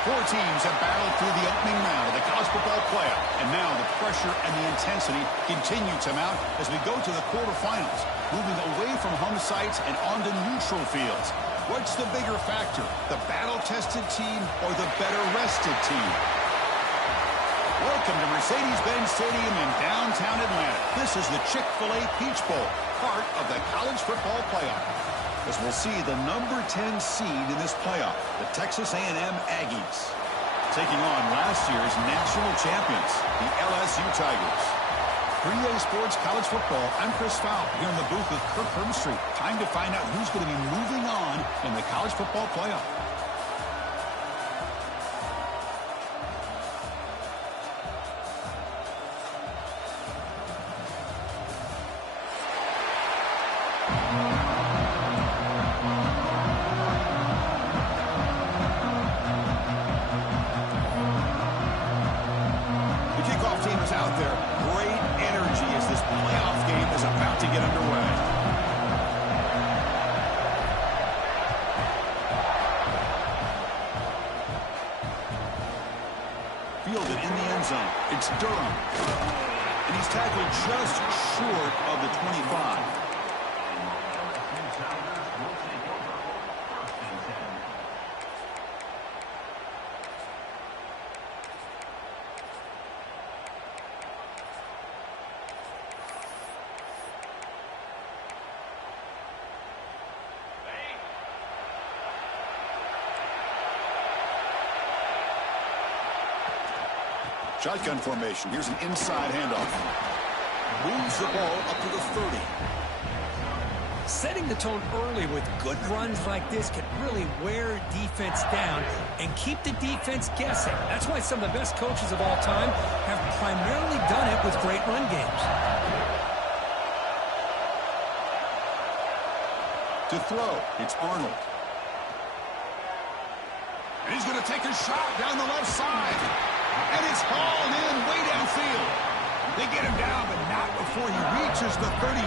Four teams have battled through the opening round of the college football playoff, and now the pressure and the intensity continue to mount as we go to the quarterfinals, moving away from home sites and onto neutral fields. What's the bigger factor, the battle-tested team or the better-rested team? Welcome to Mercedes-Benz Stadium in downtown Atlanta. This is the Chick-fil-A Peach Bowl, part of the college football playoff. As we'll see the number 10 seed in this playoff, the Texas A&M Aggies, taking on last year's national champions, the LSU Tigers. 3A Sports College Football, I'm Chris Fowl, here in the booth with Kirk Herbstreit. Time to find out who's going to be moving on in the college football playoff. Out there, great energy as this playoff game is about to get underway. Fielded in the end zone. It's Durham. And he's tackled just short of the 25. Shotgun formation. Here's an inside handoff. Moves the ball up to the 30. Setting the tone early with good runs like this can really wear defense down and keep the defense guessing. That's why some of the best coaches of all time have primarily done it with great run games. To throw, it's Arnold. And he's going to take a shot down the left side. And it's hauled in way downfield. They get him down, but not before he reaches the 39.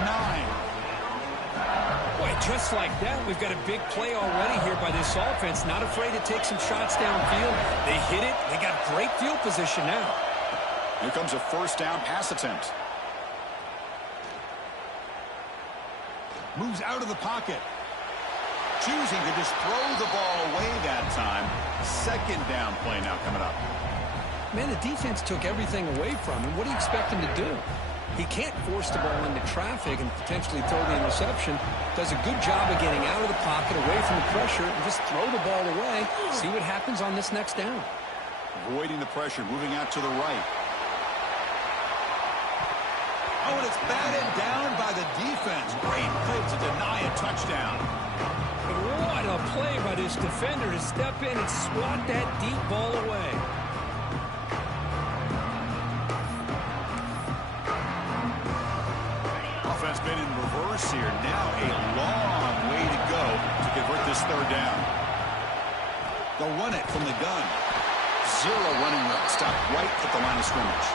Boy, just like that, we've got a big play already here by this offense. Not afraid to take some shots downfield. They hit it. They got great field position now. Here comes a first down pass attempt. Moves out of the pocket. Choosing to just throw the ball away that time. Second down play now coming up. Man, the defense took everything away from him. What do you expect him to do? He can't force the ball into traffic and potentially throw the interception. Does a good job of getting out of the pocket, away from the pressure, and just throw the ball away. See what happens on this next down. Avoiding the pressure, moving out to the right. Oh, and it's batted down by the defense. Great play to deny a touchdown. What a play by this defender to step in and swat that deep ball away. Offense been in reverse here. Now a long way to go to convert this third down. They'll run it from the gun. Zero running room. Stopped right at the line of scrimmage.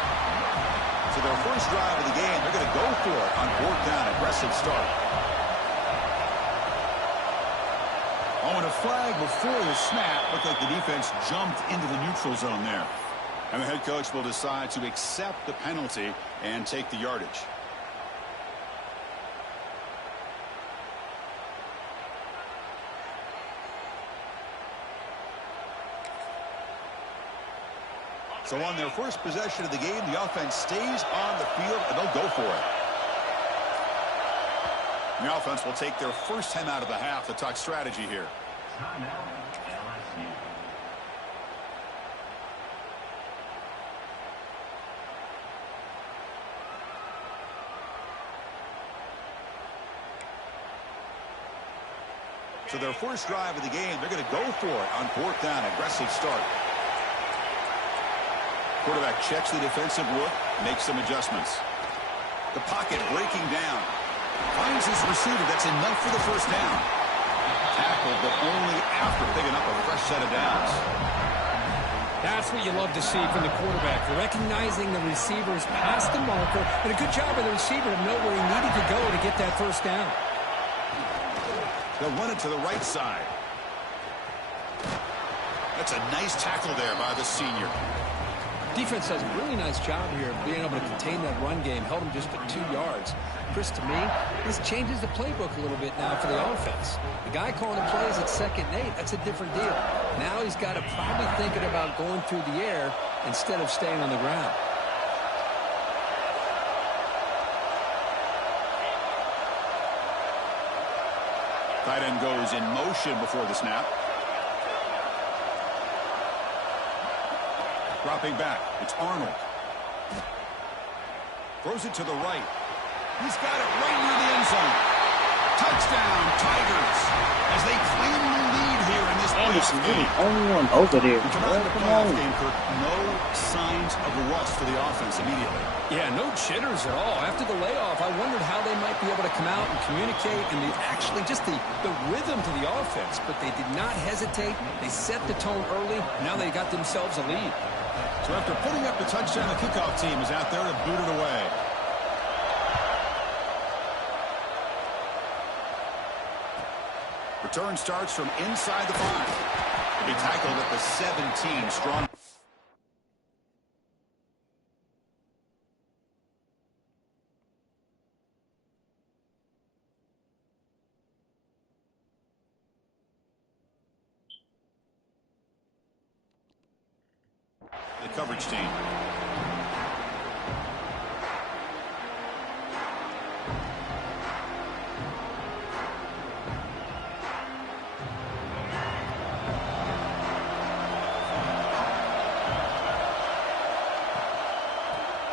So their first drive of the game, they're going to go for it on fourth down. Aggressive start. Oh, and a flag before the snap. Looked like the defense jumped into the neutral zone there. And the head coach will decide to accept the penalty and take the yardage. So on their first possession of the game, the offense stays on the field, and they'll go for it. The offense will take their first time out of the half to talk strategy here. So their first drive of the game, they're going to go for it on fourth down. Aggressive start. Quarterback checks the defensive look, makes some adjustments. The pocket breaking down. Finds his receiver. That's enough for the first down. Tackled, but only after picking up a fresh set of downs. That's what you love to see from the quarterback. Recognizing the receivers past the marker, and a good job of the receiver to know where he needed to go to get that first down. They'll run it to the right side. That's a nice tackle there by the senior. Defense does a really nice job here of being able to contain that run game. Held him just at 2 yards. Chris, to me, this changes the playbook a little bit now for the offense. The guy calling the plays at 2nd and 8, that's a different deal. Now he's got to probably thinking about going through the air instead of staying on the ground. Tight end goes in motion before the snap. Dropping back, it's Arnold. Throws it to the right. He's got it right near the end zone. Touchdown, Tigers, as they claim the lead here in this playoff game. The only one over there. We come out of the playoff game, Kirk. No signs of rust for the offense immediately. Yeah, no jitters at all. After the layoff, I wondered how they might be able to come out and communicate and actually just the rhythm to the offense. But they did not hesitate. They set the tone early. Now they got themselves a lead. So after putting up the touchdown, the kickoff team is out there to boot it away. Return starts from inside the 5. He tackled at the 17. Strong. The coverage team.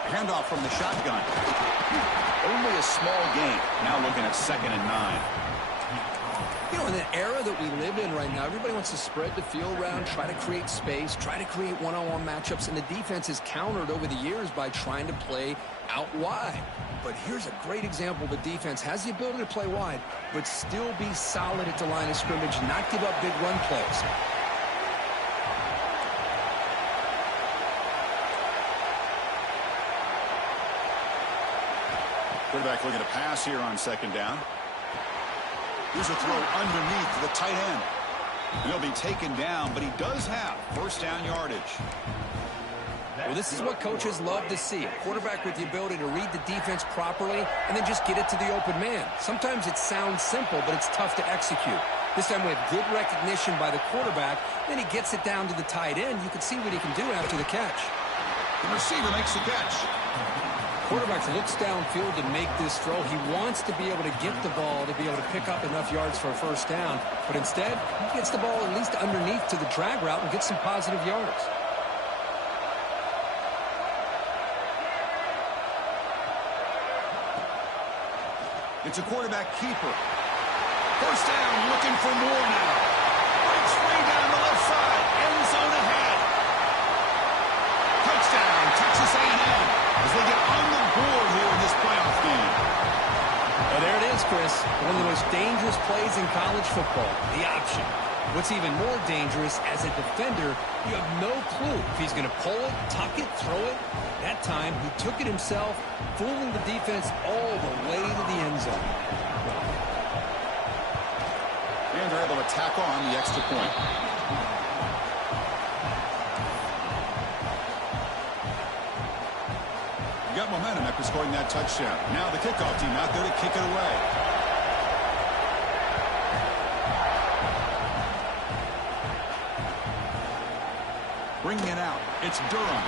Handoff from the shotgun. Only a small gain. Now looking at 2nd and 9. You know, in the era that we live in right now, everybody wants to spread the field around, try to create space, try to create one-on-one matchups, and the defense is countered over the years by trying to play out wide. But here's a great example. The defense has the ability to play wide, but still be solid at the line of scrimmage, not give up big run plays. Quarterback looking to pass here on 2nd down. Here's a throw underneath the tight end. And he'll be taken down, but he does have 1st down yardage. Well, this is what coaches love to see. A quarterback with the ability to read the defense properly and then just get it to the open man. Sometimes it sounds simple, but it's tough to execute. This time we have good recognition by the quarterback. Then he gets it down to the tight end. You can see what he can do after the catch. The receiver makes the catch. Quarterback looks downfield to make this throw. He wants to be able to get the ball to be able to pick up enough yards for a 1st down. But instead, he gets the ball at least underneath to the drag route and gets some positive yards. It's a quarterback keeper. 1st down, looking for more now. Breaks free down the left side. End zone ahead. Touchdown, Texas A&M, as they get on the board here in this playoff game. Well, there it is, Chris. One of the most dangerous plays in college football, the option. What's even more dangerous, as a defender, you have no clue if he's going to pull it, tuck it, throw it. That time, he took it himself, fooling the defense all the way to the end zone. And they're able to tack on the extra point. Got momentum after scoring that touchdown. Now the kickoff team out there to kick it away. Bringing it out, it's Durham.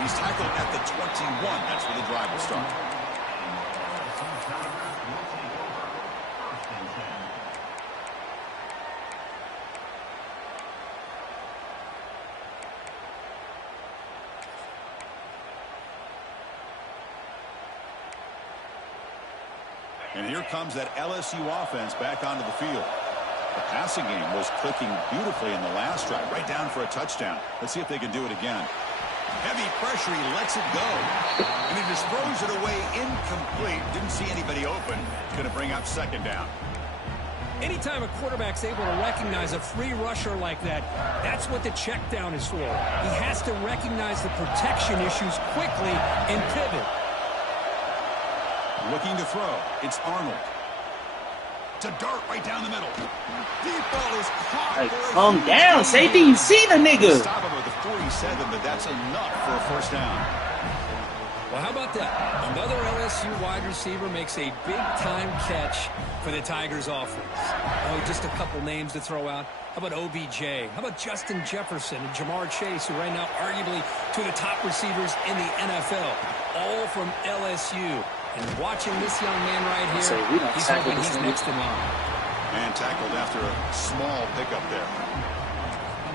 He's tackled at the 21. That's where the drive will start. And here comes that LSU offense back onto the field. The passing game was clicking beautifully in the last drive, right down for a touchdown. Let's see if they can do it again. Heavy pressure, he lets it go. And he just throws it away incomplete. Didn't see anybody open. It's going to bring up 2nd down. Anytime a quarterback's able to recognize a free rusher like that, that's what the check down is for. He has to recognize the protection issues quickly and pivot. Looking to throw. It's Arnold. to dart right down the middle. Deep ball is caught. Hey, calm down, safety. You see the nigga. Stop him at the 47, but that's enough for a first down. Well, how about that? Another LSU wide receiver makes a big-time catch for the Tigers offense. Oh, just a couple names to throw out. How about OBJ? How about Justin Jefferson and Jamar Chase, who right now arguably two of the top receivers in the NFL, all from LSU. And watching this young man right here, he's hoping he's next in line. And tackled after a small pickup there.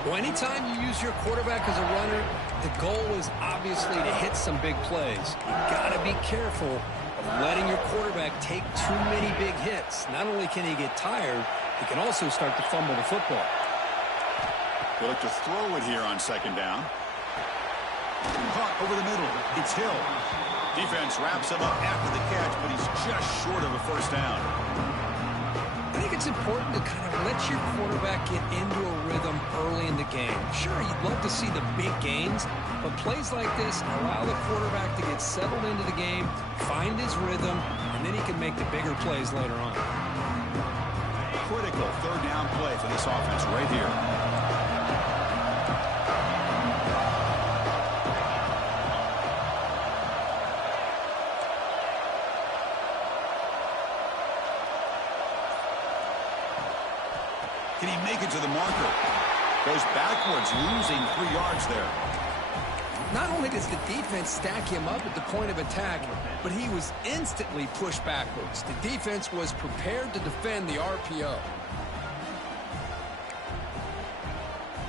Well, anytime you use your quarterback as a runner, the goal is obviously to hit some big plays. You got to be careful of letting your quarterback take too many big hits. Not only can he get tired, he can also start to fumble the football. They look to throw it here on second down. Caught over the middle. It's Hill. Defense wraps him up after the catch, but he's just short of a first down. I think it's important to kind of let your quarterback get into a rhythm early in the game. Sure, you'd love to see the big gains, but plays like this allow the quarterback to get settled into the game, find his rhythm, and then he can make the bigger plays later on. Critical third down play for this offense right here. Can he make it to the marker? Goes backwards, losing 3 yards there. Not only does the defense stack him up at the point of attack, but he was instantly pushed backwards. The defense was prepared to defend the RPO.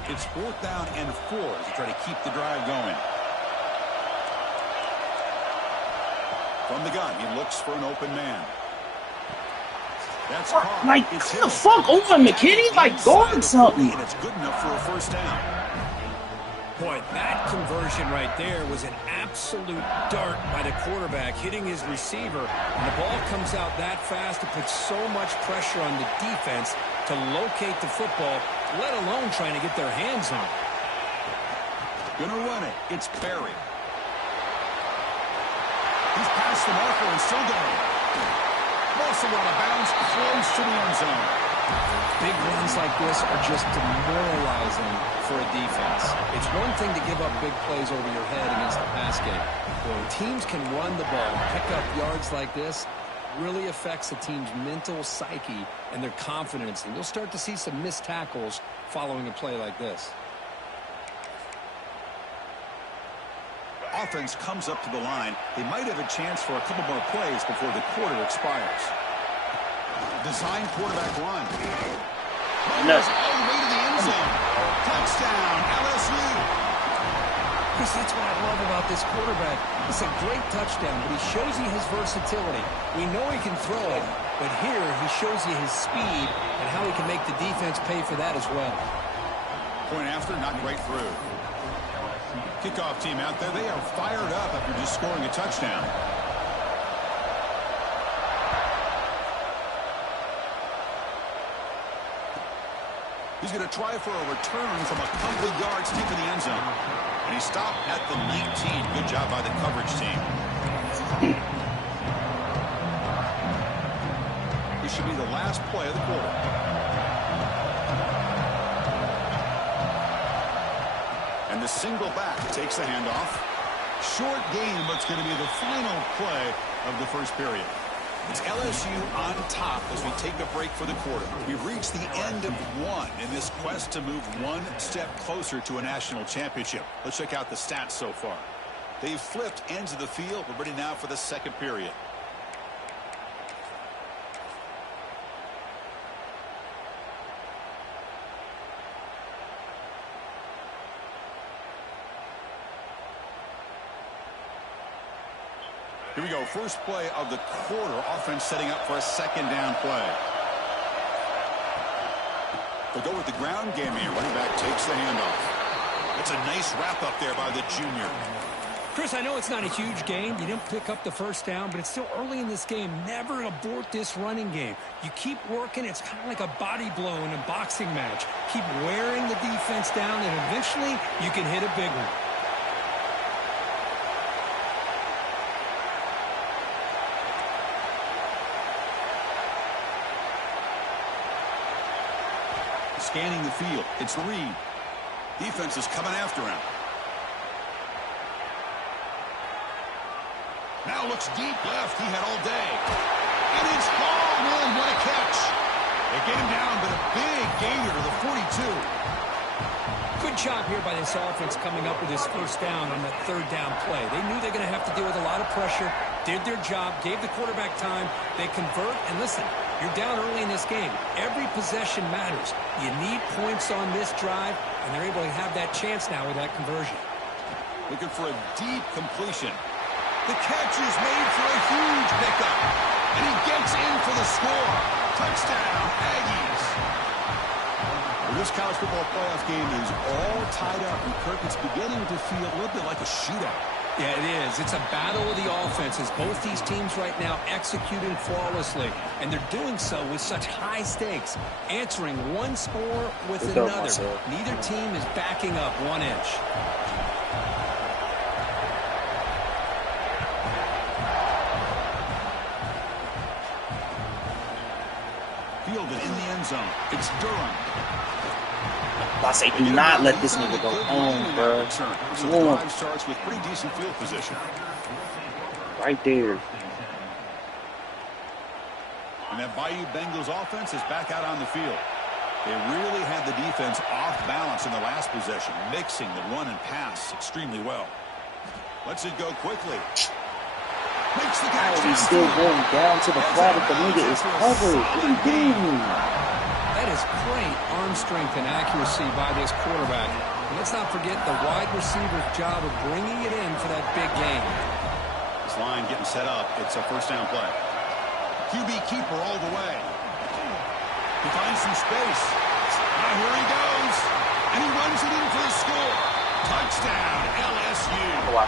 It's 4th down and 4 to try to keep the drive going. From the gun, he looks for an open man. That's caught. Like, come the fuck on, McKinney. Like, guard something. And it's good enough for a first down. Boy, that conversion right there was an absolute dart by the quarterback, hitting his receiver. And the ball comes out that fast. It puts so much pressure on the defense to locate the football, let alone trying to get their hands on it. Gonna run it. It's Perry. He's past the marker and still going. Also out of bounds, close to the end zone. Big runs like this are just demoralizing for a defense. It's one thing to give up big plays over your head against the pass game. When teams can run the ball, pick up yards like this, really affects a team's mental psyche and their confidence. And you'll start to see some missed tackles following a play like this. Offense comes up to the line. They might have a chance for a couple more plays before the quarter expires. Design quarterback run. No. All the way to the end zone. Touchdown, LSU. Chris, that's what I love about this quarterback. It's a great touchdown, but he shows you his versatility. We know he can throw it, but here he shows you his speed and how he can make the defense pay for that as well. Point after, not right through. Kickoff team out there, they are fired up after just scoring a touchdown. He's going to try for a return from a couple of yards deep in the end zone. And he stopped at the 19. Good job by the coverage team. This should be the last play of the quarter. And the single back takes the handoff. Short game, but it's going to be the final play of the first period. It's LSU on top as we take a break for the quarter. We've reached the end of one in this quest to move one step closer to a national championship. Let's check out the stats so far. They've flipped ends of the field. We're ready now for the second period. Here we go. First play of the quarter. Offense setting up for a second down play. They'll go with the ground game here. Running back takes the handoff. It's a nice wrap up there by the junior. Chris, I know it's not a huge game. You didn't pick up the first down, but it's still early in this game. Never abort this running game. You keep working. It's kind of like a body blow in a boxing match. Keep wearing the defense down, and eventually you can hit a big one. scanning the field. It's Reed. Defense is coming after him. Now looks deep left. He had all day. And it's hauled in. What a catch. They get him down, but a big gainer to the 42. Good job here by this offense coming up with his first down on that third down play. They knew they were going to have to deal with a lot of pressure, did their job, gave the quarterback time. They convert, and listen, you're down early in this game. Every possession matters. You need points on this drive, and they're able to have that chance now with that conversion. Looking for a deep completion. The catch is made for a huge pickup, and he gets in for the score. Touchdown, Aggies. Well, this college football playoff game is all tied up, and Kirk, it's beginning to feel a little bit like a shootout. Yeah, it is. It's a battle of the offenses. Both these teams right now executing flawlessly, and they're doing so with such high stakes, answering one score with another. Neither team is backing up 1 inch. Fielded in the end zone. It's Durham. I say, do not let this nigga go home, bro. So the drive starts with pretty decent field position. Right there. And that Bayou Bengals offense is back out on the field. They really had the defense off balance in the last possession, mixing the run and pass extremely well. Lets it go quickly. Makes the catch. He's still going down to the flat if the nigga is covered. What are you doing? That is great arm strength and accuracy by this quarterback. And let's not forget the wide receiver's job of bringing it in for that big game. This line getting set up. It's a first down play. QB keeper all the way. He finds some space. Now here he goes. And he runs it in for the score. Touchdown, LSU. I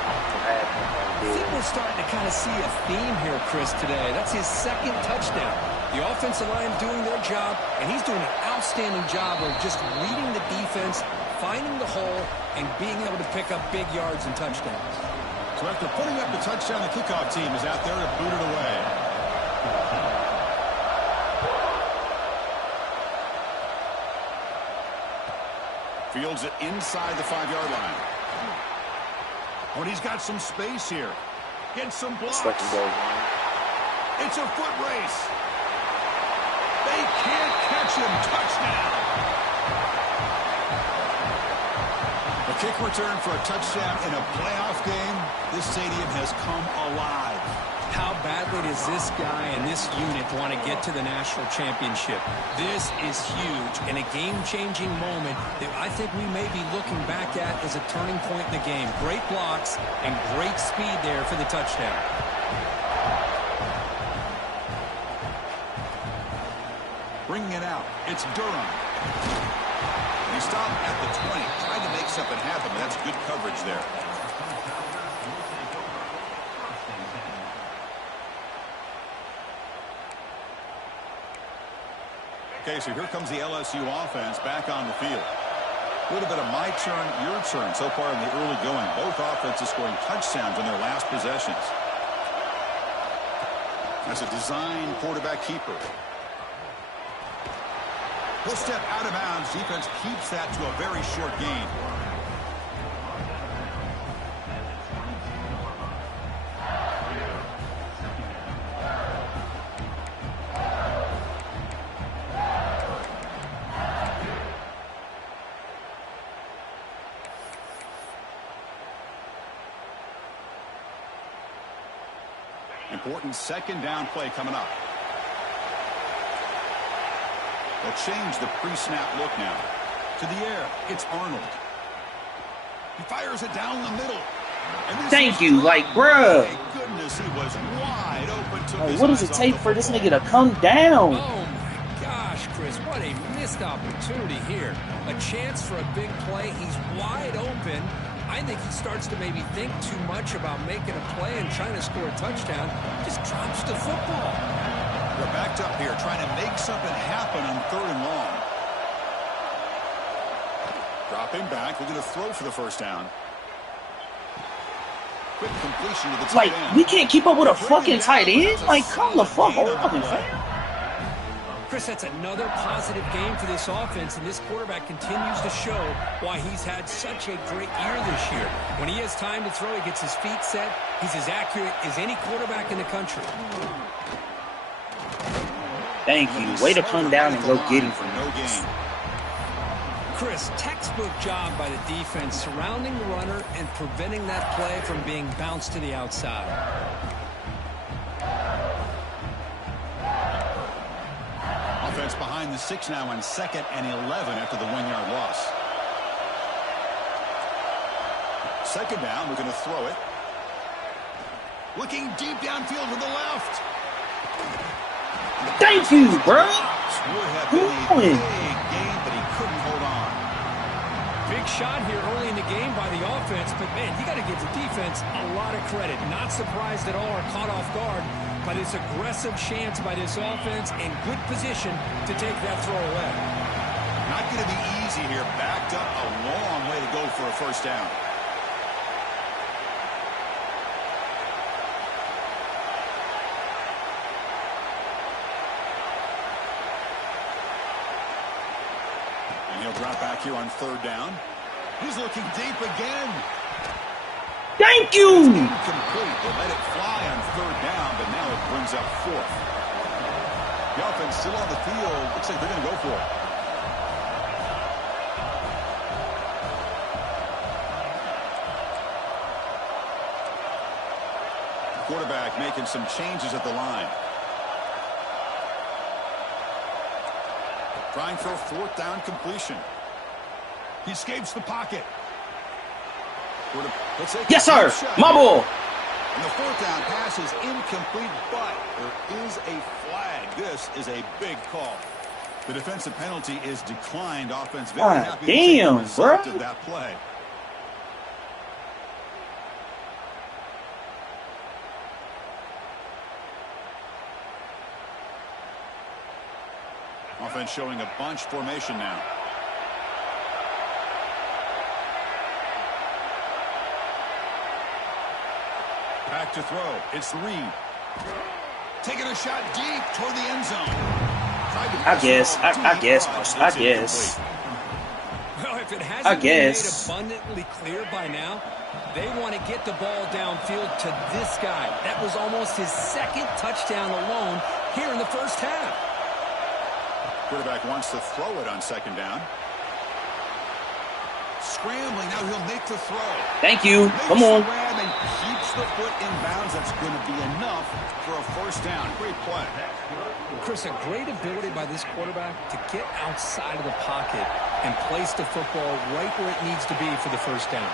think we're starting to kind of see a theme here, Chris, today. That's his second touchdown. The offensive line doing their job, and he's doing an outstanding job of just reading the defense, finding the hole, and being able to pick up big yards and touchdowns. So after putting up the touchdown, the kickoff team is out there to boot it away. Fields it inside the 5-yard line. Oh, and he's got some space here. Gets some blocks. It's a foot race. They can't catch him. Touchdown. A kick return for a touchdown in a playoff game. This stadium has come alive. How badly does this guy and this unit want to get to the national championship? This is huge and a game-changing moment that I think we may be looking back at as a turning point in the game. Great blocks and great speed there for the touchdown. Bringing it out. It's Durham. He stopped at the 20, trying to make something happen, but that's good coverage there. Okay, so here comes the LSU offense back on the field. A little bit of my turn, your turn so far in the early going. Both offenses scoring touchdowns in their last possessions. That's a design quarterback keeper. He'll step out of bounds. Defense keeps that to a very short gain. Important second down play coming up. They'll change the pre-snap look now. To the air, it's Arnold. He fires it down the middle. Thank you, like, bruh. Thank goodness he was wide open. Like, what does it take for this nigga to come down? Oh, my gosh, Chris, what a missed opportunity here. A chance for a big play. He's wide open. I think he starts to maybe think too much about making a play and trying to score a touchdown. Just drops the football. They're backed up here trying to make something happen on 3rd and long. Dropping back, looking to throw for the first down. Quick completion to the tight end. We can't keep up with a fucking tight end. Like, come the fuck on, fam. Chris, that's another positive game for this offense, and this quarterback continues to show why he's had such a great year this year. When he has time to throw, he gets his feet set. He's as accurate as any quarterback in the country. Thank you. Way to come down and go get him. For no gain. Chris, textbook job by the defense surrounding the runner and preventing that play from being bounced to the outside. Offense behind the 6 now on 2nd and 11 after the 1-yard loss. 2nd down, we're going to throw it. Looking deep downfield to the left. Thank you, bro. Would have been a big game, but he couldn't hold on. Big shot here early in the game by the offense, but man, you got to give the defense a lot of credit. Not surprised at all or caught off guard by this aggressive chance by this offense and good position to take that throw away. Not going to be easy here. Backed up a long way to go for a 1st down. And he'll drop back here on 3rd down. He's looking deep again. Thank you. Incomplete. They let it fly on 3rd down, but now it brings up 4th. The offense still on the field. Looks like they're going to go for it. The quarterback making some changes at the line. Trying for a 4th down completion. He escapes the pocket. Yes, sir. My ball. And the 4th down pass is incomplete, but there is a flag. This is a big call. The defensive penalty is declined. Offense very happy to take the result of that play. Offense showing a bunch formation now. Back to throw. It's the read. Taking a shot deep toward the end zone. I guess. Well, if it hasn't been made abundantly clear by now, they want to get the ball downfield to this guy. That was almost his 2nd touchdown alone here in the 1st half. Quarterback wants to throw it on 2nd down. Scrambling, now he'll make the throw. Thank you. Come on. Grab and keeps the foot in bounds. That's going to be enough for a 1st down. Great play. Chris, a great ability by this quarterback to get outside of the pocket and place the football right where it needs to be for the 1st down.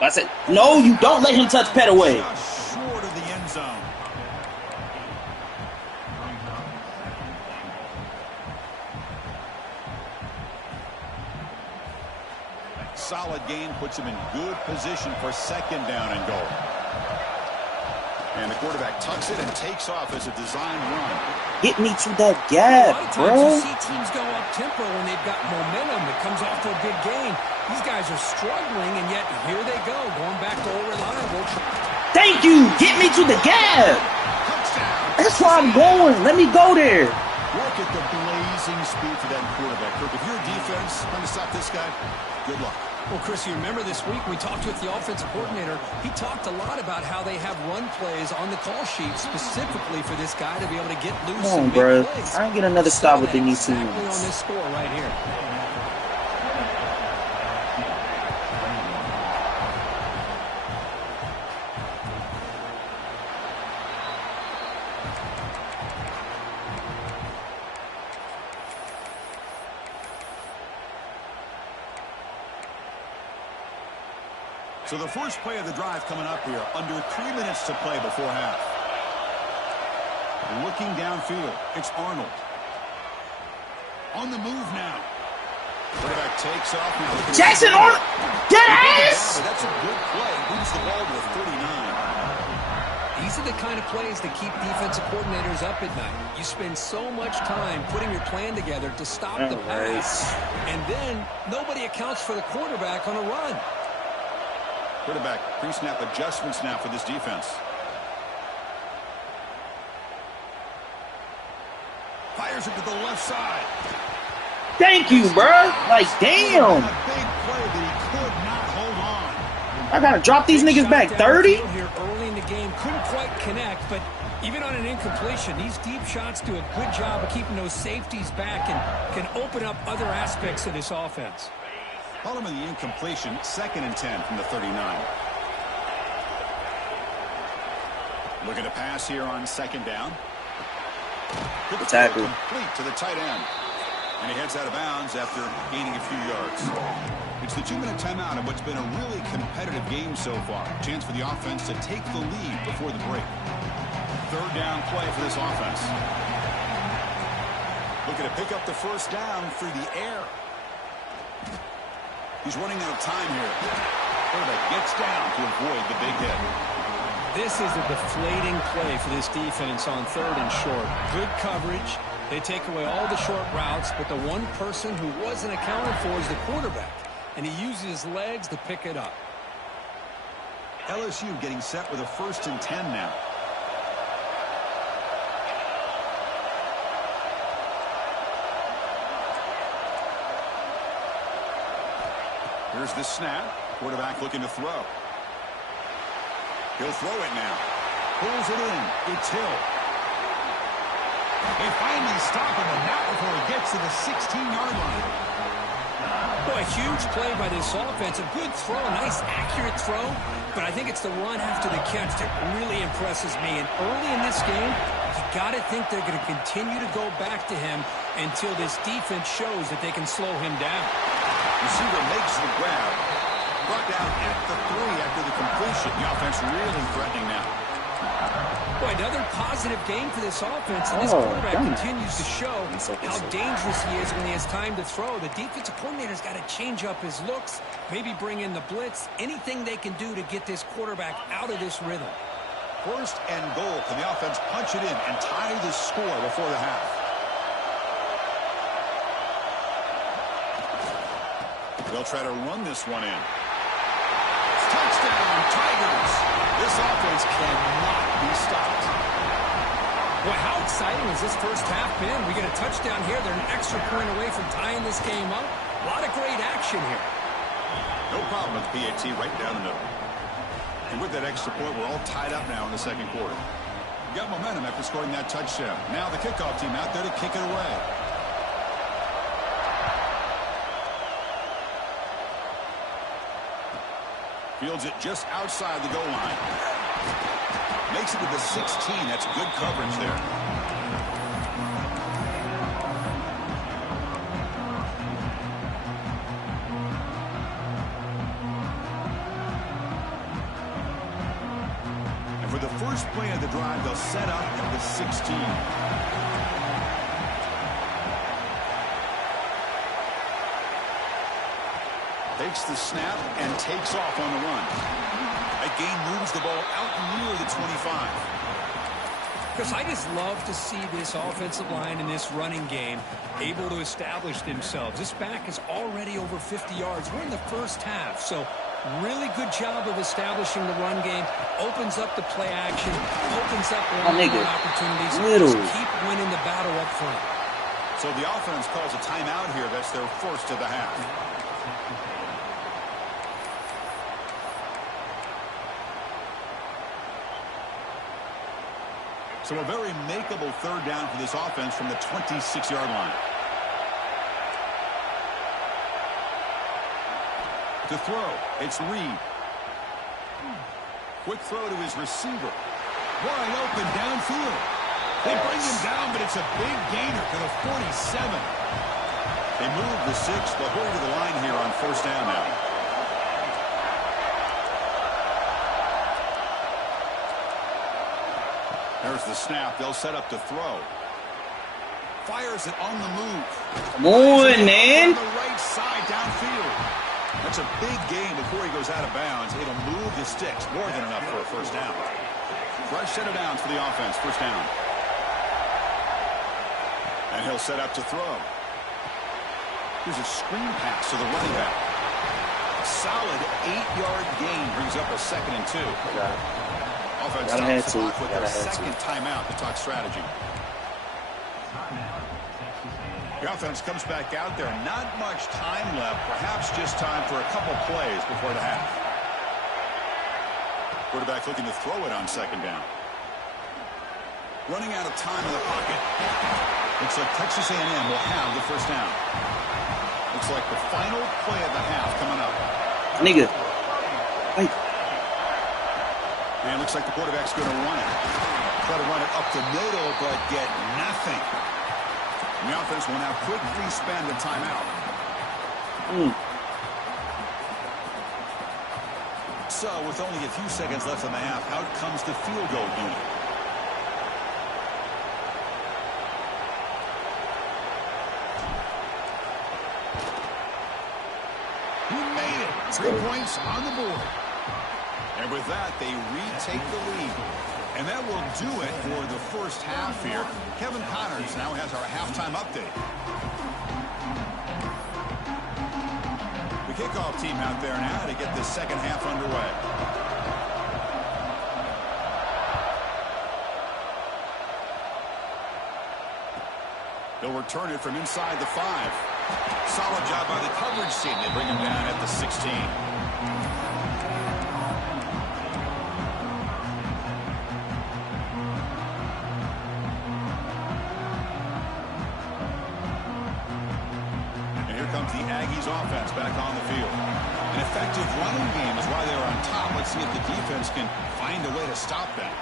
I said, no, you don't let him touch Petaway. Just short of the end zone. Solid gain puts him in good position for 2nd down and goal. And the quarterback tucks it and takes off as a design run. Get me to that gap, bro. A lot of times you see teams go up tempo when they've got momentum that comes off to a big gain. These guys are struggling, and yet here they go, going back to old reliable. Thank you. Get me to the gap. Touchdown. That's where I'm going. Let me go there. Look at the blazing speed for that quarterback. Kirk, if you're defense trying to stop this guy, good luck. Well, Chris, you remember this week we talked with the offensive coordinator. He talked a lot about how they have run plays on the call sheet specifically for this guy to be able to get loose. Come on, bro. I ain't get another stop within these 2 minutes. Exactly on this score right here. So the first play of the drive coming up here, under 3 minutes to play before half. Looking downfield, it's Arnold. On the move now. Quarterback takes off now. Jackson Arnold! Get ass! That's a good play. Moves the ball to a 39. These are the kind of plays that keep defensive coordinators up at night. You spend so much time putting your plan together to stop the pass, and then nobody accounts for the quarterback on a run. Quarterback pre-snap adjustments now for this defense. Fires it to the left side. Thank you, bro. Like, damn. A big play that he could not hold on. I gotta drop these niggas back 30. Here early in the game, couldn't quite connect, but even on an incompletion, these deep shots do a good job of keeping those safeties back and can open up other aspects of this offense. Following the incompletion, 2nd and 10 from the 39. Looking to pass here on 2nd down. Good tackle. Complete to the tight end. And he heads out of bounds after gaining a few yards. It's the 2-minute timeout in what's been a really competitive game so far. Chance for the offense to take the lead before the break. 3rd down play for this offense. Looking to pick up the 1st down through the air. He's running out of time here. Quarterback gets down to avoid the big hit. This is a deflating play for this defense on 3rd and short. Good coverage. They take away all the short routes, but the one person who wasn't accounted for is the quarterback, and he uses his legs to pick it up. LSU getting set with a 1st and 10 now. Here's the snap. Quarterback looking to throw. He'll throw it now. Pulls it in. It's Hill. They finally stop him, and not before he gets to the 16-yard line. Boy, a huge play by this offense. A good throw, a nice accurate throw. But I think it's the run after the catch that really impresses me. And early in this game, you got to think they're going to continue to go back to him until this defense shows that they can slow him down. Receiver makes the grab. Brought down at the 3 after the completion. The offense really threatening now. Boy, another positive game for this offense, and this quarterback continues to show how dangerous he is when he has time to throw. The defensive coordinator's got to change up his looks, maybe bring in the blitz, anything they can do to get this quarterback out of this rhythm. 1st and goal. Can the offense punch it in and tie the score before the half? They'll try to run this one in. Touchdown, Tigers! This offense cannot be stopped. Boy, how exciting has this first half been? We get a touchdown here. They're an extra point away from tying this game up. A lot of great action here. No problem with PAT right down the middle. And with that extra point, we're all tied up now in the 2nd quarter. Got momentum after scoring that touchdown. Now the kickoff team out there to kick it away. Fields it just outside the goal line. Makes it to the 16. That's good coverage there. And for the first play of the drive, they'll set up at the 16. Takes the snap and takes off on the run. That gain moves the ball out near the 25. Chris, I just love to see this offensive line in this running game able to establish themselves. This back is already over 50 yards. We're in the first half, so really good job of establishing the run game. Opens up the play action, opens up one-on-one opportunities. Just keep winning the battle up front. So the offense calls a timeout here. That's their 1st of the half. So a very makeable 3rd down for this offense from the 26-yard line. To throw, it's Reed. Quick throw to his receiver. Wide open downfield. They bring him down, but it's a big gainer to the 47. They move the 6. They'll hurry to the line here on 1st down now. There's the snap. They'll set up to throw. Fires it on the move. Come on, man. On the right side downfield. That's a big gain before he goes out of bounds. It'll move the sticks. More than enough for a 1st down. Fresh set of downs for the offense. 1st down. And he'll set up to throw. Here's a screen pass to the running back. A solid 8-yard gain brings up a 2nd and 2. Offense stops the clock with their 2nd timeout to talk strategy. The offense comes back out there. Not much time left. Perhaps just time for a couple plays before the half. Quarterback looking to throw it on second down. Running out of time in the pocket. Looks like Texas A&M will have the first down. Looks like the final play of the half coming up. Nigga. Wait. And looks like the quarterback's going to run it. Try to run it up the middle, but get nothing. And the offense will now quickly spend a timeout. So, with only a few seconds left in the half, out comes the field goal unit. He made it. 3 points on the board. And with that, they retake the lead. And that will do it for the first half here. Kevin Connors now has our halftime update. The kickoff team out there now to get this second half underway. They'll return it from inside the 5. Solid job by the coverage team. They bring him down at the 16. The Aggies offense back on the field. An effective running game is why they're on top. Let's see if the defense can find a way to stop that.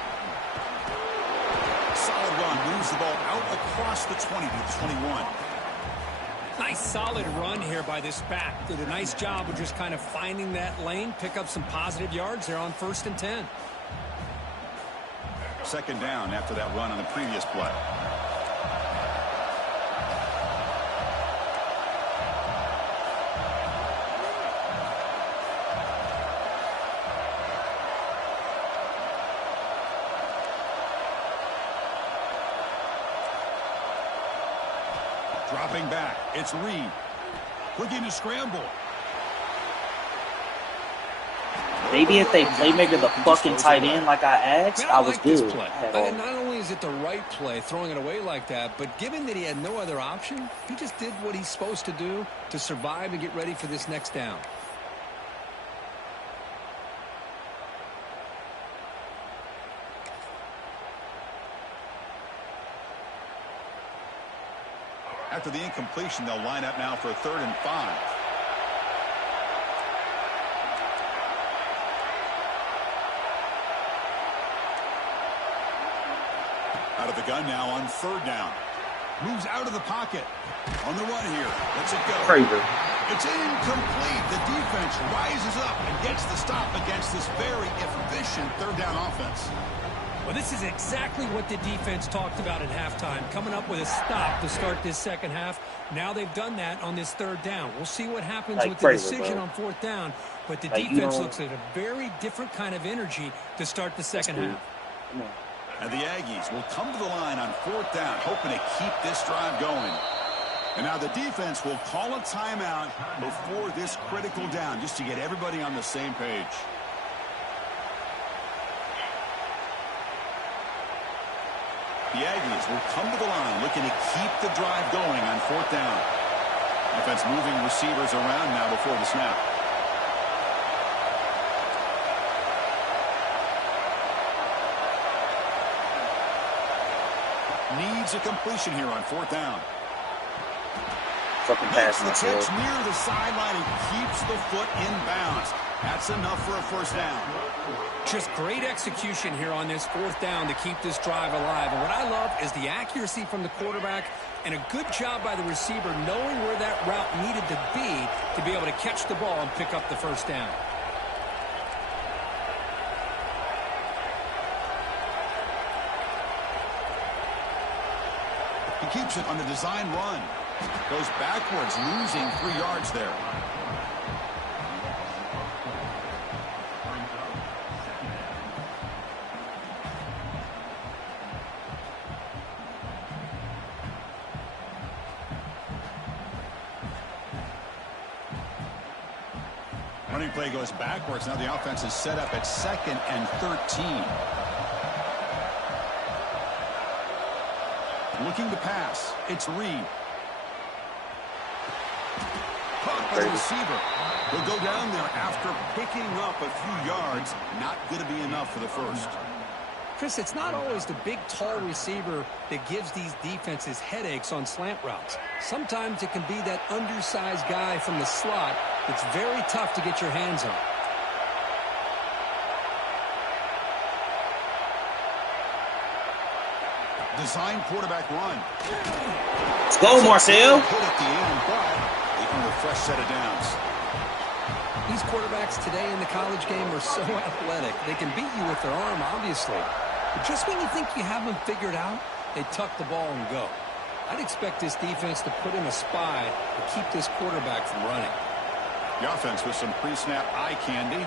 Solid run. Moves the ball out across the 20 to the 21. Nice solid run here by this back. Did a nice job of just kind of finding that lane, pick up some positive yards there on 1st and 10. Second down after that run on the previous play. Dropping back, it's Reed. Looking to scramble. Maybe if they playmaker the fucking tight end like I asked, I was good. And not only is it the right play, throwing it away like that, but given that he had no other option, he just did what he's supposed to do to survive and get ready for this next down. After the incompletion, they'll line up now for a 3rd and 5. Out of the gun now on 3rd down. Moves out of the pocket. On the run here. Lets it go. Craver. It's incomplete. The defense rises up and gets the stop against this very efficient 3rd down offense. Well, this is exactly what the defense talked about at halftime, coming up with a stop to start this second half. Now they've done that on this 3rd down. We'll see what happens with the decision on 4th down, but the defense looks at a very different kind of energy to start the second half. And the Aggies will come to the line on 4th down, hoping to keep this drive going. And now the defense will call a timeout before this critical down, just to get everybody on the same page. The Aggies will come to the line looking to keep the drive going on 4th down. Offense moving receivers around now before the snap. Needs a completion here on 4th down. Fucking pass the catch near the sideline and keeps the foot in bounds. That's enough for a first down. Just great execution here on this 4th down to keep this drive alive. And what I love is the accuracy from the quarterback and a good job by the receiver knowing where that route needed to be able to catch the ball and pick up the first down. He keeps it on the design run. Goes backwards, losing 3 yards there. Running play goes backwards. Now the offense is set up at 2nd and 13. Looking to pass. It's Reed. by the receiver. He'll go down there after picking up a few yards. Not going to be enough for the first. Chris, it's not always the big, tall receiver that gives these defenses headaches on slant routes. Sometimes it can be that undersized guy from the slot that's very tough to get your hands on. Design quarterback run. Let's go, Marcel. Hit at the end, but they earn a fresh set of downs. These quarterbacks today in the college game are so athletic. They can beat you with their arm, obviously. But just when you think you have them figured out, they tuck the ball and go. I'd expect this defense to put in a spy to keep this quarterback from running. The offense with some pre-snap eye candy.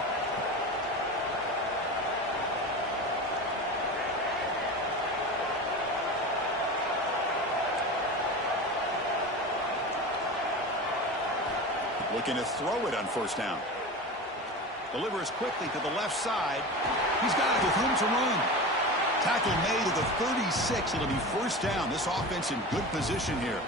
Looking to throw it on first down. Delivers quickly to the left side. He's got it with room to run. Tackle made to the 36. It'll be first down. This offense in good position here.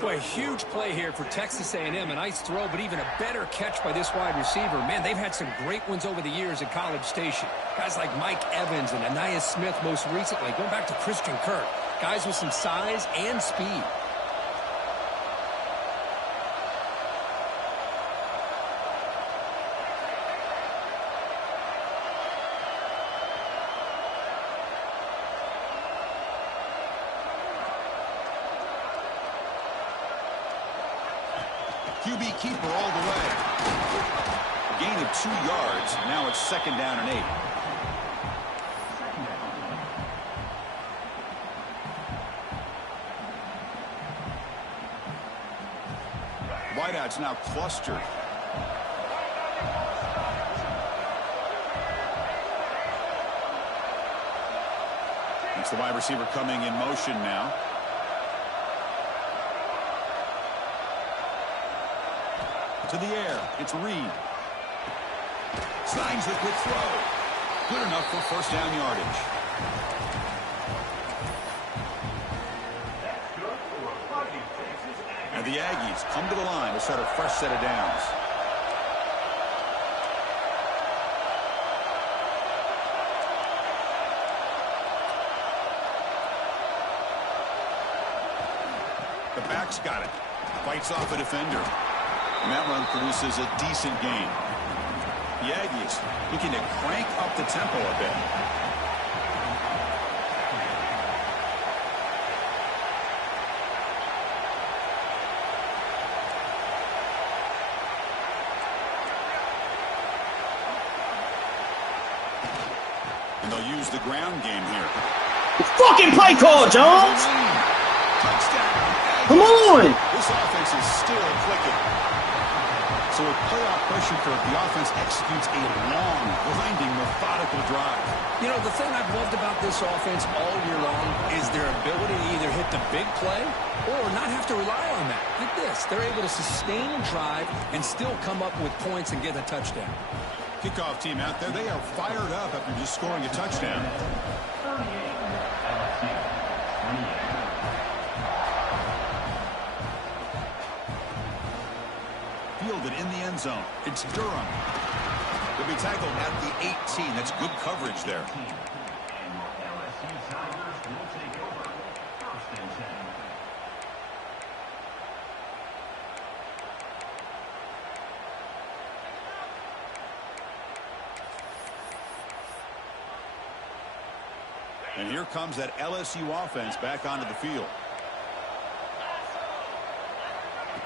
Boy, huge play here for Texas A&M. A nice throw, but even a better catch by this wide receiver. Man, they've had some great ones over the years at College Station. Guys like Mike Evans and Anais Smith most recently. Going back to Christian Kirk. Guys with some size and speed. QB keeper all the way. A gain of 2 yards. Now it's second down and 8. Wideouts now clustered. It's the wide receiver coming in motion now. To the air. It's Reed. Slides the quick throw. Good enough for first down yardage. And the Aggies come to the line to start a fresh set of downs. The back's got it. Fights off a defender. And that run produces a decent gain. The Aggies looking to crank up the tempo a bit. And they'll use the ground game here. Fucking play call, Jones. Touchdown. Come on. This offense is still clicking. So with playoff pressure, the offense executes a long, grinding, methodical drive. You know, the thing I've loved about this offense all year long is their ability to either hit the big play or not have to rely on that. Like this. They're able to sustain a drive and still come up with points and get a touchdown. Kickoff team out there, they are fired up after just scoring a touchdown. Fielded in the end zone. It's Durham. He'll be tackled at the 18. That's good coverage there. And here comes that LSU offense back onto the field.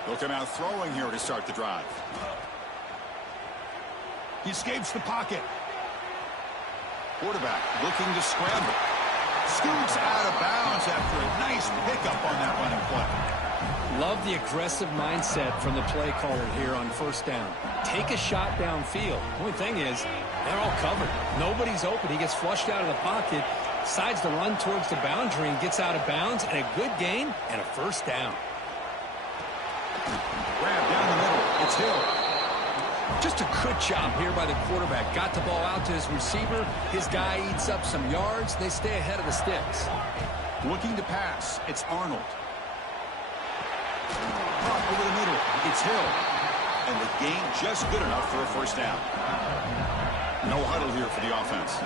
They'll come out throwing here to start the drive. He escapes the pocket. Quarterback looking to scramble. Scoots out of bounds after a nice pickup on that running play. Love the aggressive mindset from the play caller here on first down. Take a shot downfield. The only thing is, they're all covered. Nobody's open. He gets flushed out of the pocket, decides to run towards the boundary and gets out of bounds, and a good gain and a first down. Grab down the middle. It's Hill. Just a good job here by the quarterback. Got the ball out to his receiver. His guy eats up some yards. They stay ahead of the sticks. Looking to pass. It's Arnold. Caught over the middle. It's Hill. and the gain just good enough for a first down. No huddle here for the offense.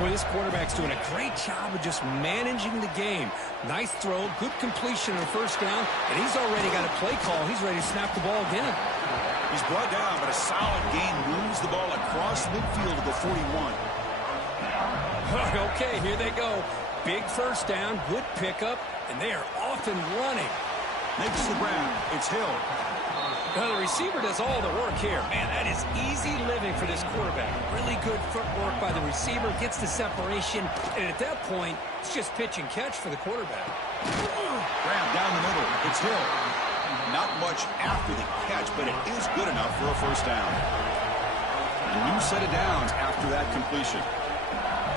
Boy, this quarterback's doing a great job of just managing the game. Nice throw, good completion on first down, and he's already got a play call. He's ready to snap the ball again. He's brought down, but a solid gain moves the ball across midfield to the 41. Okay, here they go. Big first down, good pickup, and they are off and running. Makes the ground. It's Hill. Well, the receiver does all the work here. Man, that is easy living for this quarterback. Really good footwork by the receiver, gets the separation, and at that point, it's just pitch and catch for the quarterback. Grab down the middle. It's Hill. Not much after the catch, but it is good enough for a first down. A new set of downs after that completion.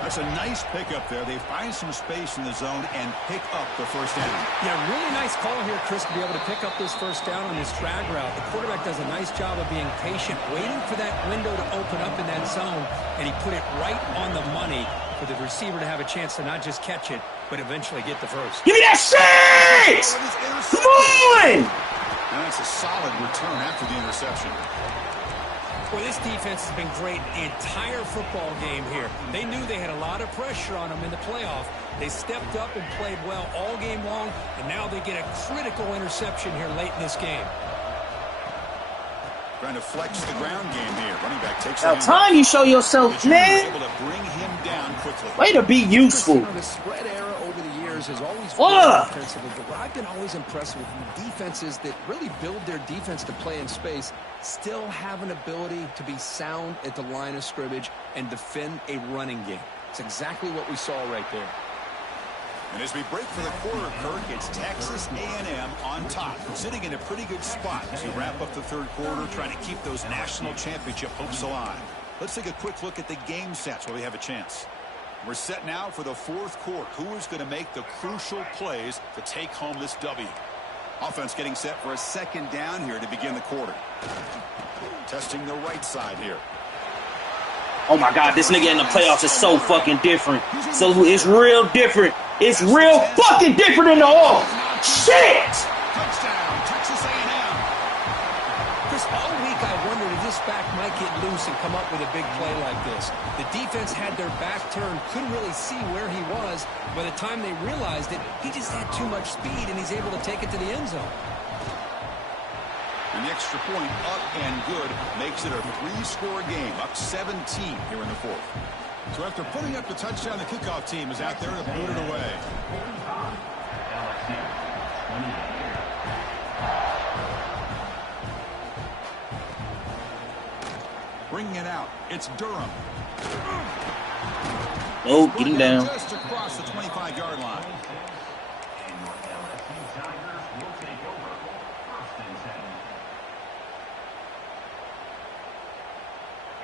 That's a nice pickup there. They find some space in the zone and pick up the first down. Yeah, really nice call here, Chris, to be able to pick up this first down on this drag route. The quarterback does a nice job of being patient, waiting for that window to open up in that zone, and he put it right on the money for the receiver to have a chance to not just catch it, but eventually get the first. Give me that shit! Come on! And that's a solid return after the interception. Well, this defense has been great the entire football game here. They knew they had a lot of pressure on them in the playoff. They stepped up and played well all game long, and now they get a critical interception here late in this game. Trying to flex the ground game here. Running back takes Now, time you show yourself, man. Able to bring him down quickly. Way to be useful. You know, the spread era over the years has always been defensively, but what I've been always impressed with defenses that really build their defense to play in space still have an ability to be sound at the line of scrimmage and defend a running game. It's exactly what we saw right there. And as we break for the quarter, Kirk, it's Texas A&M on top, sitting in a pretty good spot as we wrap up the third quarter, trying to keep those national championship hopes alive. Let's take a quick look at the game sets where we have a chance. We're set now for the fourth quarter. Who is going to make the crucial plays to take home this W? Offense getting set for a second down here to begin the quarter. Testing the right side here. Oh my God, this nigga in the playoffs is so fucking different. So it's real different. It's real fucking different in the off. Shit! Touchdown, Texas A&M. Chris, all week I wondered if this back might get loose and come up with a big play like this. The defense had their back turned, couldn't really see where he was. By the time they realized it, he just had too much speed, and he's able to take it to the end zone. And the extra point up and good makes it a three-score game, up 17 here in the fourth. So after putting up the touchdown, the kickoff team is out there to boot it away. Bringing it out, it's Durham. Oh, getting down. Just across the 25-yard line.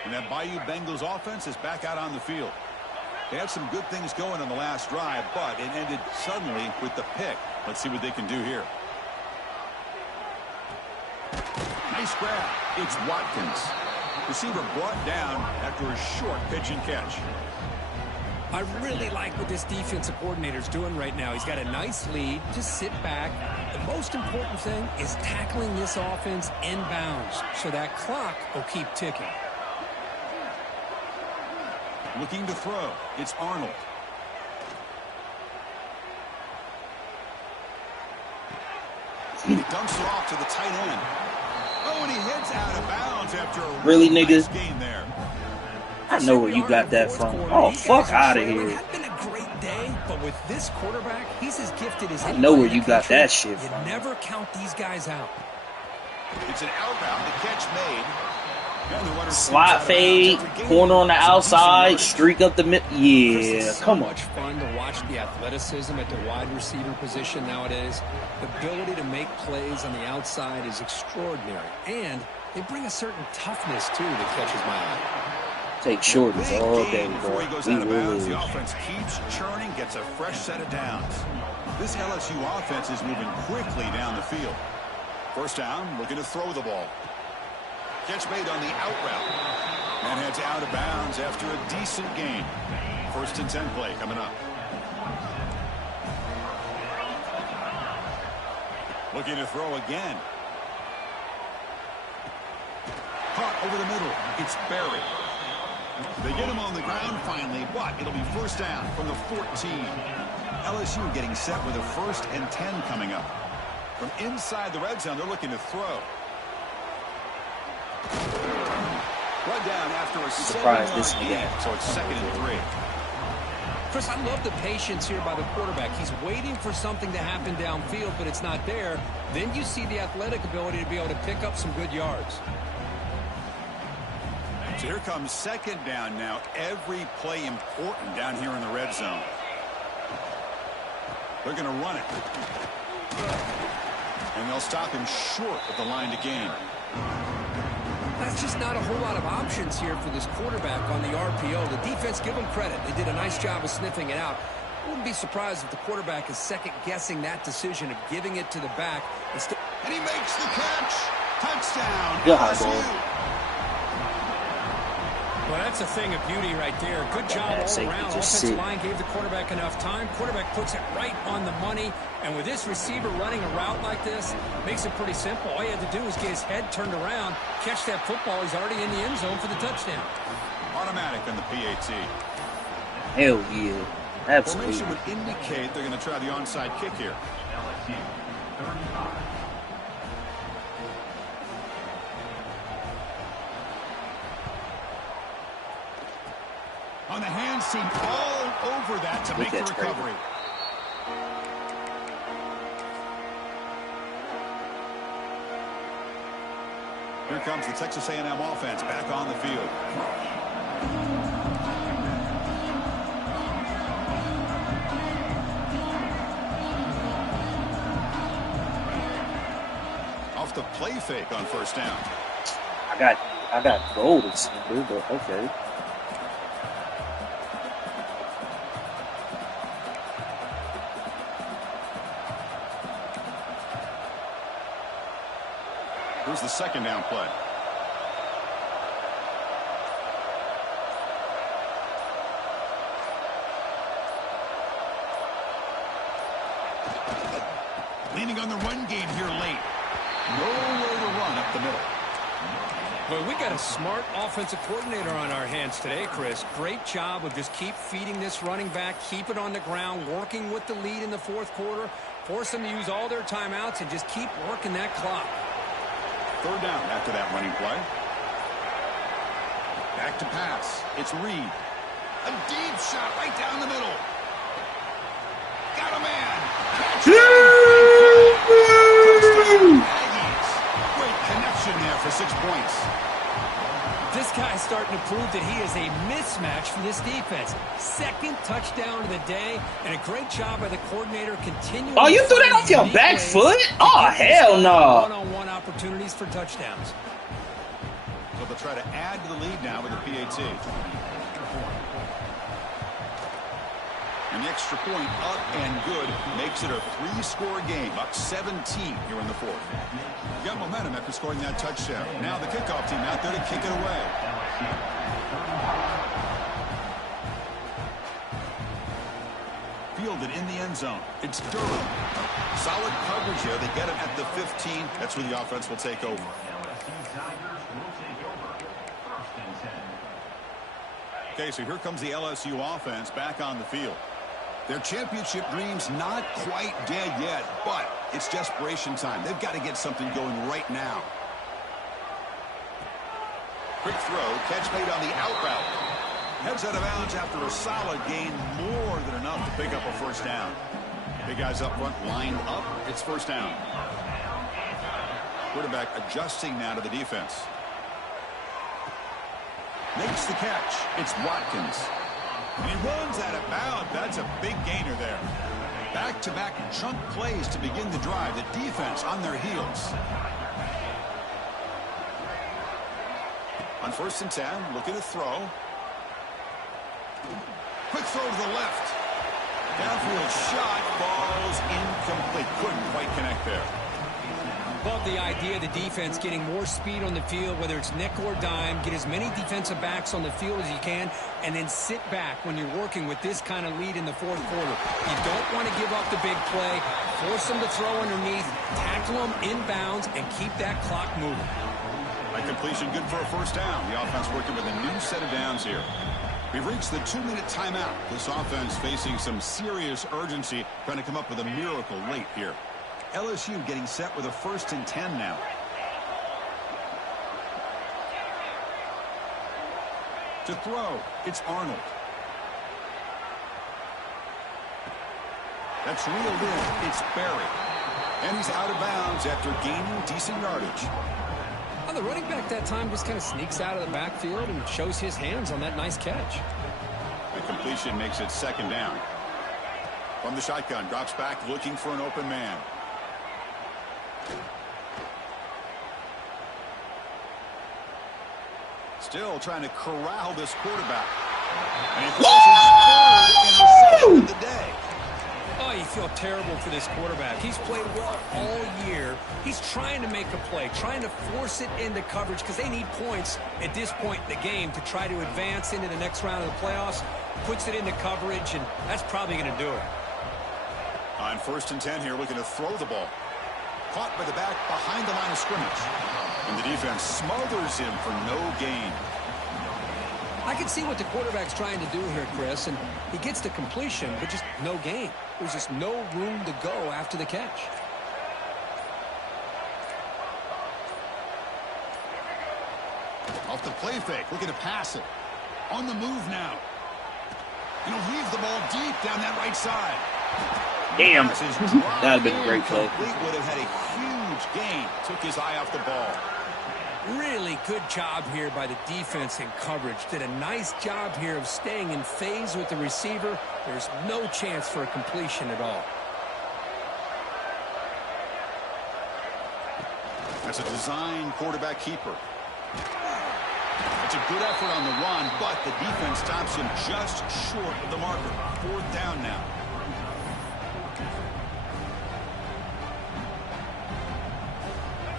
And that Bayou Bengals offense is back out on the field. They had some good things going on the last drive, but it ended suddenly with the pick. Let's see what they can do here. Nice grab. It's Watkins. Receiver brought down after a short pitch and catch. I really like what this defensive coordinator's doing right now. He's got a nice lead. Just sit back. The most important thing is tackling this offense inbounds so that clock will keep ticking. Looking to throw. It's Arnold. He dumps it off to the tight end. Oh, and he heads out of bounds after a really, nice niggas? gain there. I know where you got that from. Oh, fuck out of here. It's been a great day, but with this quarterback, he's as gifted as I know where you got that shit you from. never count these guys out. It's an outbound. The catch made. Slot fade, corner on the outside, streak up the mid. Yeah, Chris, come so on. much fun to watch the athleticism at the wide receiver position nowadays. The ability to make plays on the outside is extraordinary, and they bring a certain toughness too that catches my eye. Take shortness all day, Before he bro. goes We out of bounds, will the lose. offense keeps churning, gets a fresh set of downs. This LSU offense is moving quickly down the field. First down, looking to throw the ball. Catch made on the out route. And heads out of bounds after a decent gain. First and 10 play coming up. Looking to throw again. over the middle. It's Barry. They get him on the ground finally, but it'll be first down from the 14. LSU getting set with a 1st and 10 coming up. From inside the red zone, they're looking to throw. Run down after a 7-yard gain, so it's 2nd and 3. Chris, I love the patience here by the quarterback. He's waiting for something to happen downfield, but it's not there. Then you see the athletic ability to be able to pick up some good yards. So here comes 2nd down now. Every play important down here in the red zone. They're going to run it. And they'll stop him short of the line to gain. That's just not a whole lot of options here for this quarterback on the RPO. The defense, give them credit. They did a nice job of sniffing it out. Wouldn't be surprised if the quarterback is second-guessing that decision of giving it to the back. And he makes the catch. Touchdown. LSU. Well, that's a thing of beauty right there. Good job all around. Offensive line gave the quarterback enough time. Quarterback puts it right on the money. And with this receiver running a route like this, makes it pretty simple. All he had to do was get his head turned around, catch that football. He's already in the end zone for the touchdown. Automatic on the PAT. Hell yeah. Absolutely. Formation would indicate they're going to try the onside kick here. On the hands team all over that to make the recovery. Here comes the Texas A&M offense back on the field. Off the play fake on 1st down. I got gold, but okay. Here's the 2nd down play. Leaning on the run game here late. Nowhere to run up the middle. Well, we got a smart offensive coordinator on our hands today, Chris. Great job of just keep feeding this running back, keep it on the ground, working with the lead in the 4th quarter, force them to use all their timeouts, and just keep working that clock. 3rd down after that running play. Back to pass. It's Reed. A deep shot right down the middle. Got a man. Catch it. Great connection there for 6 points. This guy's starting to prove that he is a mismatch for this defense. 2nd touchdown of the day, and a great job by the coordinator continuing. Oh, you threw that off your back foot? Oh, hell no. One-on-one opportunities for touchdowns. So they'll try to add to the lead now with the PAT. And the extra point up and good makes it a 3-score game, up 17 here in the 4th. Got momentum after scoring that touchdown. Now the kickoff team out there to kick it away. Fielded in the end zone. It's Durham. Solid coverage here. They get it at the 15. That's where the offense will take over. Okay, so here comes the LSU offense back on the field. Their championship dreams not quite dead yet, but it's desperation time. They've got to get something going right now. Quick throw, catch made on the out route. Heads out of bounds after a solid gain, more than enough to pick up a 1st down. Big guys up front lined up. It's 1st down. Quarterback adjusting now to the defense. Makes the catch. It's Watkins. And he runs out of bounds. That's a big gainer there. Back-to-back chunk plays to begin the drive. The defense on their heels. On 1st and 10, looking to throw. Quick throw to the left. Downfield shot falls incomplete. Couldn't quite connect there. Love the idea of the defense getting more speed on the field, whether it's nickel or dime, get as many defensive backs on the field as you can, and then sit back when you're working with this kind of lead in the 4th quarter. You don't want to give up the big play, force them to throw underneath, tackle them inbounds, and keep that clock moving. Like the completion good for a first down. The offense working with a new set of downs here. We've reached the 2-minute timeout. This offense facing some serious urgency, trying to come up with a miracle late here. LSU getting set with a 1st and 10 now. To throw, it's Arnold. That's reeled in. It's Barry. And he's out of bounds after gaining decent yardage. Well, the running back that time just kind of sneaks out of the backfield and shows his hands on that nice catch. The completion makes it 2nd down. From the shotgun, drops back looking for an open man. Still trying to corral this quarterback. And he throws his 3rd interception of the day. Oh, you feel terrible for this quarterback. He's played well all year. He's trying to make a play, trying to force it into coverage because they need points at this point in the game to try to advance into the next round of the playoffs. Puts it into coverage, and that's probably going to do it. On 1st and 10 here, looking to throw the ball. Caught by the back behind the line of scrimmage. And the defense smothers him for no gain. I can see what the quarterback's trying to do here, Chris, and he gets the completion, but just no gain. There's just no room to go after the catch. Off the play fake, looking to pass it. On the move now. He'll heave the ball deep down that right side. Damn. That would have been a great play. Would have had a huge gain. Took his eye off the ball. Really good job here by the defense in coverage. Did a nice job here of staying in phase with the receiver. There's no chance for a completion at all. That's a design quarterback keeper. It's a good effort on the run, but the defense stops him just short of the marker. 4th down now.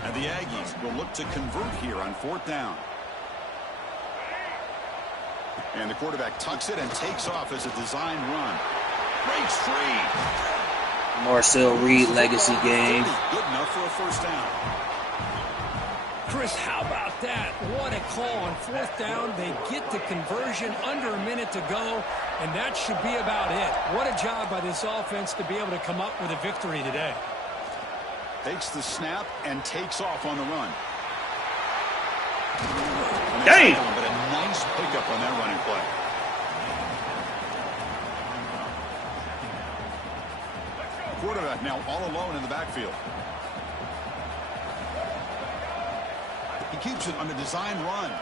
And the Aggies will look to convert here on 4th down. And the quarterback tucks it and takes off as a design run. Breaks free. Marcel Reed legacy game. Good enough for a 1st down. Chris, how about that? What a call on 4th down. They get the conversion under a minute to go, and that should be about it. What a job by this offense to be able to come up with a victory today. Takes the snap and takes off on the run. Dang! But a nice pickup on that running play. Quarterback now all alone in the backfield. He keeps it on the design run.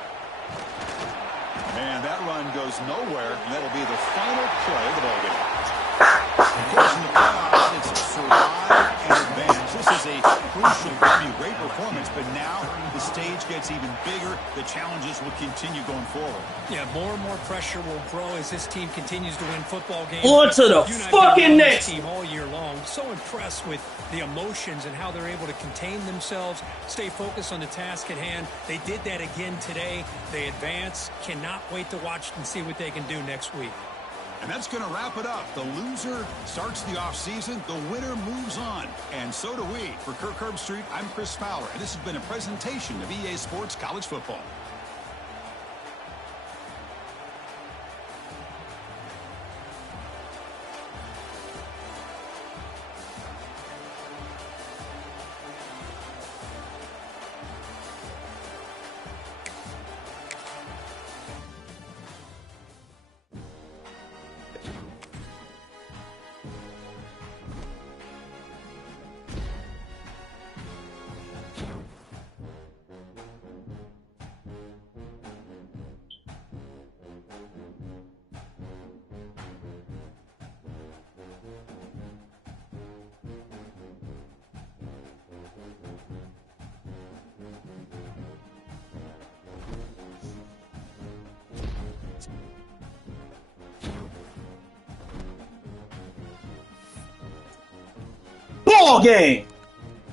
And that run goes nowhere, and that'll be the final play of the ballgame. Of course, in the playoffs, it's survive and advance. This is a crucial W. Great performance, but now the stage gets even bigger. The challenges will continue going forward. Yeah, more and more pressure will grow as this team continues to win football games. On to the fucking next. Team all year long. So impressed with the emotions and how they're able to contain themselves, stay focused on the task at hand. They did that again today. They advance. Cannot wait to watch and see what they can do next week. And that's going to wrap it up. The loser starts the offseason. The winner moves on. And so do we. For Kirk Herbstreit, I'm Chris Fowler. And this has been a presentation of EA Sports College Football. Ball game.